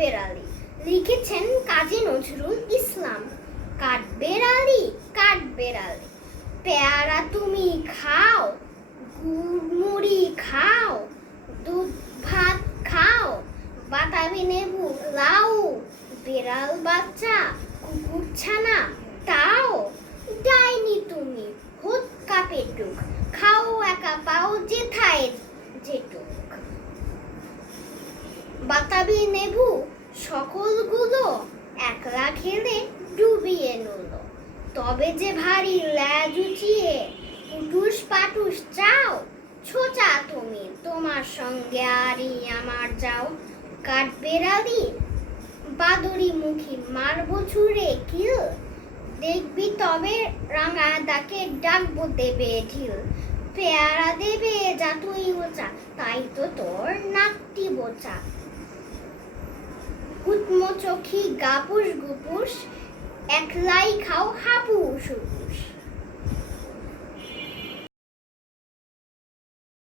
বেড়ালি লিখেছেন কাজী নজরুল ইসলাম। কাঠ বেড়ালি কাঠ বেড়ালি পেয়ারা তুমি খাও গুড় মুড়ি খাও, দুধ ভাত খাও বাতাবি নেবু লাউ বেড়াল বাচ্চা, কুকুর ছানা তাও। ডাইনি তুমি হুত কাপে টুক খাও একা পাও যে যেথায় বাতাবি নেবু, সকলগুলো একলা খেলে ডুবিয়ে নিল। তবে যে ভারী ল্যাজ উঁচিয়ে উটুস পাটুস চাও, ছোচা তুমি, তোমার সঙ্গে আরই আমার যাও। কাঠ বেড়ালি বাদরি মুখী মারবো ছুঁড়ে কিল দেখবি তবে রাঙা দাকে ডাকবো দেবে ঢিল। পেয়ারা দেবে যা তুই ওচা, তাই তো তোর নাকটি বোচা। চোখি গাপুস গুপুস একলাই খাও হাপুস